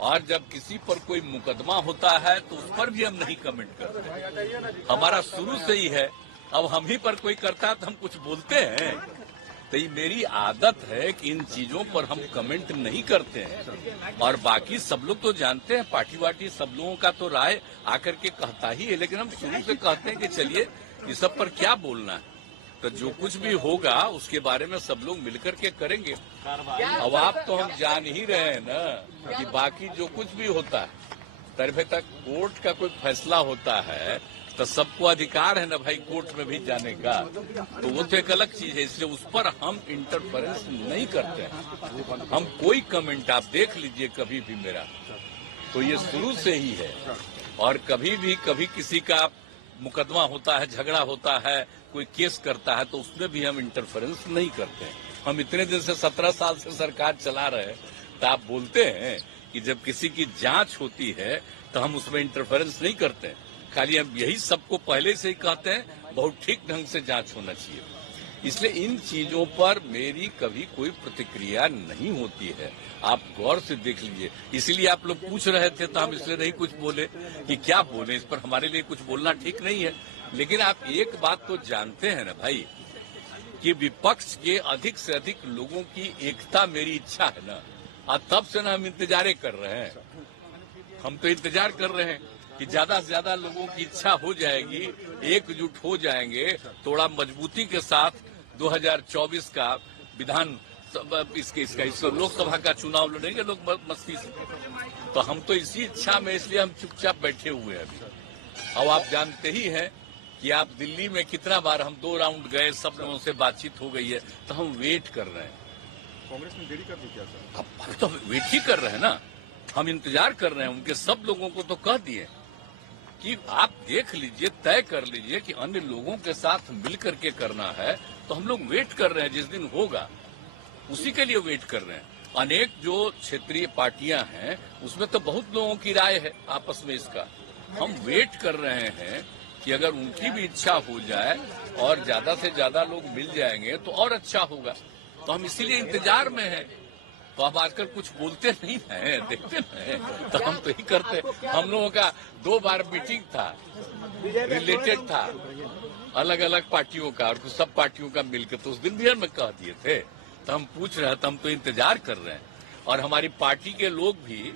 और जब किसी पर कोई मुकदमा होता है तो उस पर भी हम नहीं कमेंट करते। हमारा शुरू से ही है। अब हम ही पर कोई करता है तो हम कुछ बोलते हैं। तो ये मेरी आदत है कि इन चीजों पर हम कमेंट नहीं करते हैं। और बाकी सब लोग तो जानते हैं, पार्टी वार्टी सब लोगों का तो राय आकर के कहता ही है, लेकिन हम शुरू से कहते हैं कि चलिए इस सब पर क्या बोलना है। तो जो कुछ भी होगा उसके बारे में सब लोग मिलकर के करेंगे। अब आप तो हम जान ही रहे हैं ना कि बाकी जो कुछ भी होता है तरफे तक कोर्ट का कोई फैसला होता है तो सबको अधिकार है ना भाई कोर्ट में भी जाने का। तो वो तो एक अलग चीज है, इसलिए उस पर हम इंटरफेरेंस नहीं करते हैं। हम कोई कमेंट आप देख लीजिए कभी भी मेरा तो ये शुरू से ही है। और कभी किसी का मुकदमा होता है, झगड़ा होता है, कोई केस करता है तो उसमें भी हम इंटरफेरेंस नहीं करते हैं। हम इतने दिन से 17 साल से सरकार चला रहे हैं तो आप बोलते हैं कि जब किसी की जांच होती है तो हम उसमें इंटरफेरेंस नहीं करते हैं। खाली हम यही सबको पहले से ही कहते हैं बहुत ठीक ढंग से जांच होना चाहिए। इसलिए इन चीजों पर मेरी कभी कोई प्रतिक्रिया नहीं होती है। आप गौर से देख लीजिए। इसलिए आप लोग पूछ रहे थे तो हम इसलिए नहीं कुछ बोले कि क्या बोले, इस पर हमारे लिए कुछ बोलना ठीक नहीं है। लेकिन आप एक बात तो जानते हैं ना भाई कि विपक्ष के अधिक से अधिक लोगों की एकता मेरी इच्छा है ना। और तब से ना हम इंतजारे कर रहे हैं। हम तो इंतजार कर रहे हैं कि ज्यादा से ज्यादा लोगों की इच्छा हो जाएगी, एकजुट हो जाएंगे, थोड़ा मजबूती के साथ 2024 का विधान इसका लोकसभा का चुनाव लड़ेंगे लोग मस्ती से। तो हम तो इसी इच्छा में, इसलिए हम चुपचाप बैठे हुए हैं अभी। अब आप जानते ही हैं कि आप दिल्ली में कितना बार हम 2 राउंड गए, सब लोगों से बातचीत हो गई है, तो हम वेट कर रहे हैं। कांग्रेस में देरी कर दी क्या सर? अब तो वेट ही कर रहे हैं ना, हम इंतजार कर रहे हैं। उनके सब लोगों को तो कह दिए कि आप देख लीजिए, तय कर लीजिए कि अन्य लोगों के साथ मिलकर के करना है। तो हम लोग वेट कर रहे हैं, जिस दिन होगा उसी के लिए वेट कर रहे हैं। अनेक जो क्षेत्रीय पार्टियां हैं उसमें तो बहुत लोगों की राय है आपस में इसका। हम वेट कर रहे हैं कि अगर उनकी भी इच्छा हो जाए और ज्यादा से ज्यादा लोग मिल जाएंगे तो और अच्छा होगा। तो हम इसीलिए इंतजार में हैं। तो आप आजकल कुछ बोलते नहीं हैं, देखते हैं, तो हम तो ही करते। हम लोगों का 2 बार मीटिंग था, रिलेटेड था अलग अलग पार्टियों का, और सब पार्टियों का मिलकर, तो उस दिन भी हमें कह दिए थे। तो हम पूछ रहे हैं, तो हम तो इंतजार कर रहे हैं। और हमारी पार्टी के लोग भी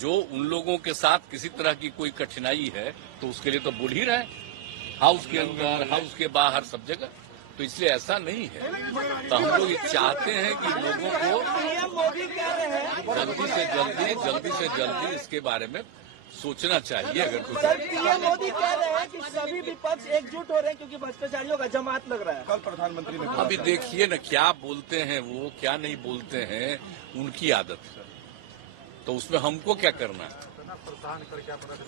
जो उन लोगों के साथ किसी तरह की कोई कठिनाई है तो उसके लिए तो बोल ही रहे हैं, हाउस के अंदर, हाउस के बाहर, सब जगह। तो इसलिए ऐसा नहीं है। तो हम लोग ये चाहते हैं कि लोगों को जल्दी से जल्दी इसके बारे में सोचना चाहिए। अगर कुछ पीएम मोदी कह रहे हैं कि सभी विपक्ष एकजुट हो रहे हैं क्योंकि भ्रष्टाचारियों का जमात लग रहा है। कल प्रधानमंत्री ने अभी देखिए न क्या बोलते हैं वो, क्या नहीं बोलते हैं, उनकी आदत है। तो उसमें हमको क्या करना है?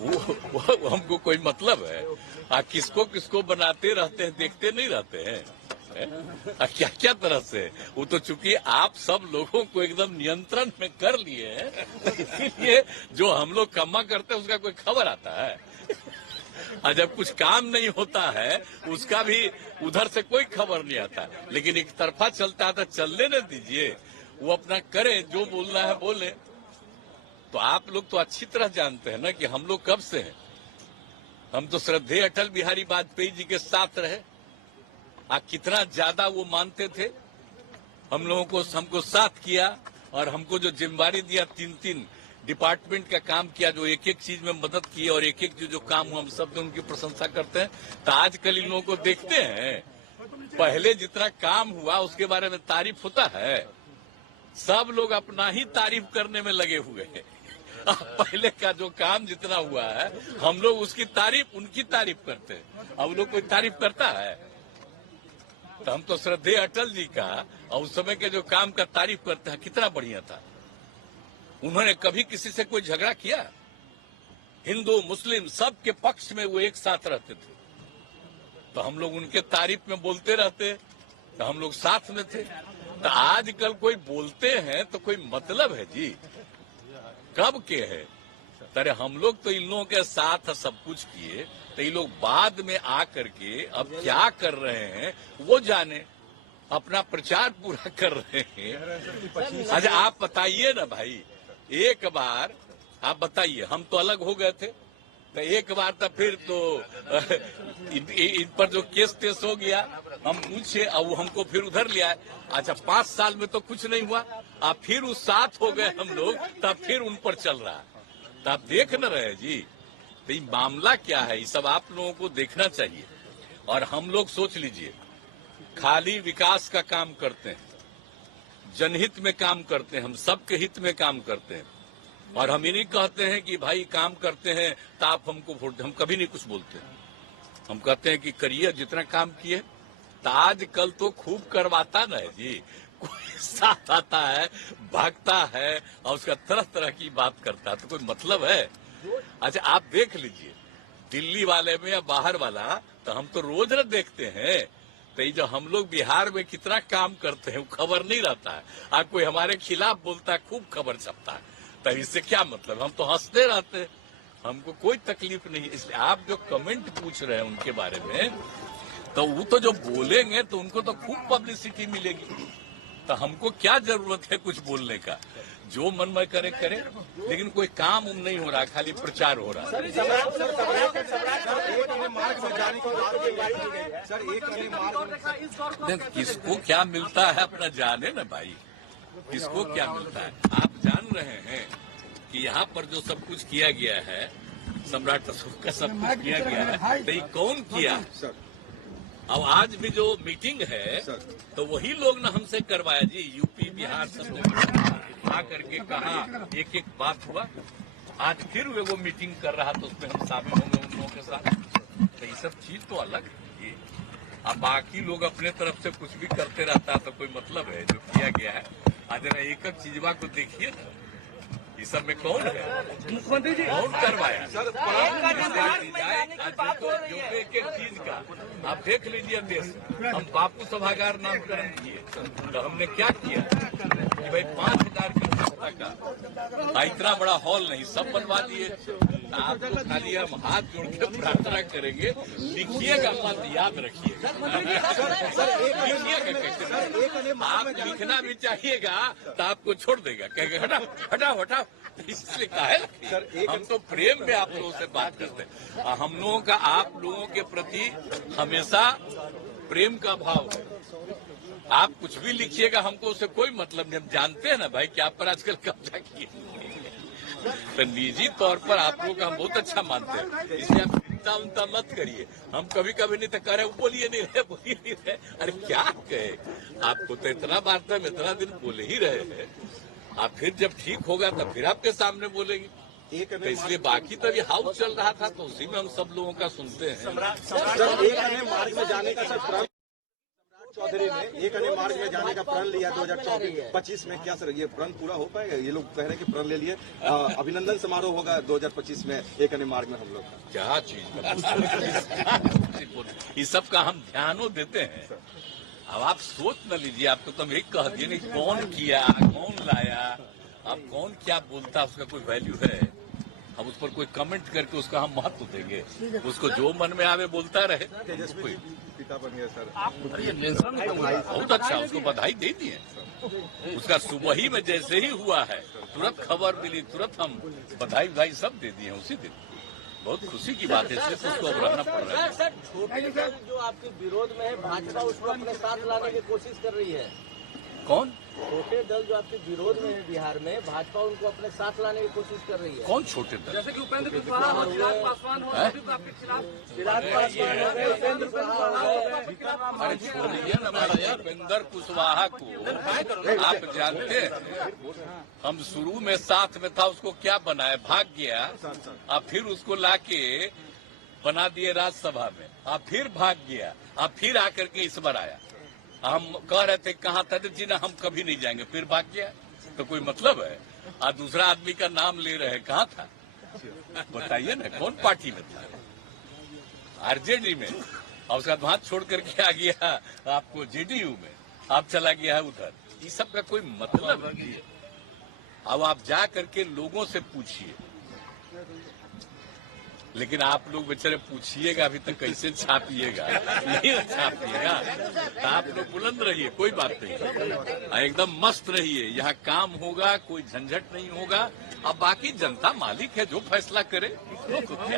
वो हमको कोई मतलब है? किसको किसको बनाते रहते हैं, देखते नहीं रहते हैं? क्या क्या तरह से? वो तो चूंकि आप सब लोगों को एकदम नियंत्रण में कर लिए हैं, इसीलिए जो हम लोग कमा करते हैं उसका कोई खबर आता है। और जब कुछ काम नहीं होता है उसका भी उधर से कोई खबर नहीं आता। लेकिन एक तरफा चलता है तो चलने न दीजिए, वो अपना करे, जो बोलना है बोले। तो आप लोग तो अच्छी तरह जानते हैं ना कि हम लोग कब से हैं। हम तो श्रद्धेय अटल बिहारी वाजपेयी जी के साथ रहे। कितना ज्यादा वो मानते थे हम लोगों को, हमको साथ किया और हमको जो जिम्मेदारी दिया, 3 डिपार्टमेंट का काम किया, जो एक चीज में मदद की और एक जो काम हुआ, हम सब उनकी प्रशंसा करते हैं। तो आजकल इन लोगों को देखते हैं, पहले जितना काम हुआ उसके बारे में तारीफ होता है, सब लोग अपना ही तारीफ करने में लगे हुए हैं। पहले का जो काम जितना हुआ है हम लोग उसकी तारीफ, उनकी तारीफ करते हैं। अब लोग कोई तारीफ करता है? तो हम तो श्रद्धेय अटल जी का और उस समय के जो काम का तारीफ करते हैं, कितना बढ़िया था। उन्होंने कभी किसी से कोई झगड़ा किया? हिंदू मुस्लिम सब के पक्ष में वो एक साथ रहते थे। तो हम लोग उनके तारीफ में बोलते रहते, तो हम लोग साथ में थे। तो आजकल कोई बोलते हैं तो कोई मतलब है जी, कब के है? अरे हम लोग तो इन लोगों के साथ सब कुछ किए, तो ये लोग बाद में आकर के अब क्या कर रहे हैं वो जाने, अपना प्रचार पूरा कर रहे हैं। अच्छा आप बताइए ना भाई, एक बार आप बताइए, हम तो अलग हो गए थे, तो एक बार तो फिर तो इन पर जो केस तेस हो गया, हम पूछे और वो हमको फिर उधर ले आए। अच्छा, 5 साल में तो कुछ नहीं हुआ, अब फिर उस साथ हो गए हम लोग, तब फिर उन पर चल रहा है। तो आप देख न रहे जी, तो ये मामला क्या है, ये सब आप लोगों को देखना चाहिए। और हम लोग सोच लीजिए, खाली विकास का काम करते हैं, जनहित में काम करते हैं, हम सबके हित में काम करते हैं। और हम ये नहीं कहते हैं कि भाई काम करते हैं तो आप हमको वोट, हम कभी नहीं कुछ बोलते हैं। हम कहते हैं कि करिए जितना काम किए। तो आज कल तो खूब करवाता ना है जी, कोई साथ आता है, भागता है और उसका तरह तरह की बात करता है, तो कोई मतलब है? अच्छा, आप देख लीजिए, दिल्ली वाले में या बाहर वाला, तो हम तो रोज न देखते हैं। तो ये जो हम लोग बिहार में कितना काम करते हैं वो खबर नहीं रहता है। आज कोई हमारे खिलाफ बोलता है, खूब खबर छपता है। तो इससे क्या मतलब, हम तो हंसते रहते हैं, हमको कोई तकलीफ नहीं। इसलिए आप जो कमेंट पूछ रहे हैं उनके बारे में, तो वो तो जो बोलेंगे तो उनको तो खूब पब्लिसिटी मिलेगी। तो हमको क्या जरूरत है कुछ बोलने का, जो मन में करे करे, लेकिन कोई काम नहीं हो रहा, खाली प्रचार हो रहा है। किसको क्या मिलता है अपना जाने ना भाई, किसको क्या मिलता है। आप जान रहे हैं कि यहाँ पर जो सब कुछ किया गया है, सम्राट अशोक का सब कुछ किया गया है, तो ये कौन किया? अब आज भी जो मीटिंग है तो वही लोग ना हमसे करवाया जी, यूपी बिहार सब लोग आ करके कहा, एक एक बात हुआ। आज फिर वो मीटिंग कर रहा तो उसमें हम शामिल होंगे उन लोगों के साथ। तो ये सब चीज तो अलग है। अब बाकी लोग अपने तरफ से कुछ भी करते रहता तो कोई मतलब है? जो किया गया है, आज जरा एक एक चीजवा को देखिए ना, ये सब में कौन है? मुख्यमंत्री जी कौन करवाया? एक एक चीज का आप देख लीजिए। देश हम बापू सभागार नामकरण किए, तो हमने क्या किया कि भाई 5,000 की संस्था का इतना बड़ा हॉल नहीं, सब बनवा दिए। आपको खाली हम हाथ जोड़ के प्रार्थना करेंगे, लिखिएगा मत, याद रखिएगा। लिखिएगा कैसे? आप लिखना भी चाहिएगा तो आपको छोड़ देगा, कहेगा हटाओ हटाओ हटाओ। इसलिए कहा है हम तो प्रेम में आप लोगों से बात करते हैं। हम लोगों का आप लोगों के प्रति हमेशा प्रेम का भाव है। आप कुछ भी लिखिएगा, हमको उससे कोई मतलब नहीं। हम जानते हैं ना भाई कि आप पर आजकल कब्जा किए, तो निजी तौर पर आप लोग हम बहुत अच्छा मानते हैं, इसलिए आप चिंता उनता मत करिए। हम कभी कभी नहीं तो कह रहे बोलिए नहीं रहे, बोलिए नहीं रहे। अरे क्या कहे, आपको तो इतना बात में इतना दिन बोले ही रहे हैं। आप फिर जब ठीक होगा तब फिर आपके सामने बोलेंगे। तो इसलिए बाकी तो ये हाउस चल रहा था तो उसी में हम सब लोगों का सुनते हैं। मार्ग में जाने का चौधरी ने एक अन्य मार्ग में जाने का प्रण लिया 2024-25 में। क्या सर ये प्रण पूरा हो पाएगा? ये लोग कह रहे हैं कि प्रण ले लिए, अभिनंदन समारोह होगा 2025 में एक अन्य मार्ग में हम लोग का। क्या चीज ये सब का हम ध्यानों देते हैं। अब आप सोच न लीजिए, आपको तो हम एक कह दिए नहीं, कौन किया कौन लाया, अब कौन क्या बोलता उसका कोई वैल्यू है? हम उस पर कोई कमेंट करके उसका हम महत्व देंगे? उसको जो मन में आवे बोलता रहे। कोई पिता बन गया सर, बहुत अच्छा, उसको बधाई दे दिए। उसका सुबह ही में जैसे ही हुआ है तुरंत खबर मिली, तुरंत हम बधाई सब दे दिए उसी दिन। बहुत खुशी की बात है, सिर्फ उसको अब रहना पड़ रहा है। सर, छोटे दल जो आपके विरोध में है, भाजपा उसको अपने साथ लाने की कोशिश कर रही है। कौन? छोटे दल जो आपके विरोध में है बिहार में, भाजपा उनको अपने साथ लाने की कोशिश कर रही है। कौन छोटे दल? जैसे कि उपेंद्र कुशवाहा हो, चिराग पासवान हो, आपके खिलाफ चिराग पासवान हो गए, उपेंद्र कुशवाहा हो गए। अरे छोड़िए ना भाई, उपेंद्र कुशवाहा को आप जानते हैं, हम शुरू में साथ में था, उसको क्या बनाया, भाग गया। अब फिर उसको लाके बना दिए राज्यसभा में, अब फिर भाग गया, अब फिर आकर के इस बार आया। हम कह रहे थे कहाँ था, जी ना हम कभी नहीं जाएंगे, फिर भाग गया। तो कोई मतलब है? आज दूसरा आदमी का नाम ले रहे हैं, कहाँ था बताइए ना, कौन पार्टी में था? आरजेडी में, और उसका हाथ छोड़ करके आ गया आपको जेडीयू में, आप चला गया है उधर। ये सब का कोई मतलब नहीं है। अब आप जा करके लोगों से पूछिए, लेकिन आप लोग बेचारे पूछिएगा अभी तक कैसे छापिएगा, नहीं छापिएगा। तो आप लोग बुलंद रहिए, कोई बात नहीं, एकदम मस्त रहिए। यहाँ काम होगा, कोई झंझट नहीं होगा। अब बाकी जनता मालिक है, जो फैसला करे लोग को क्या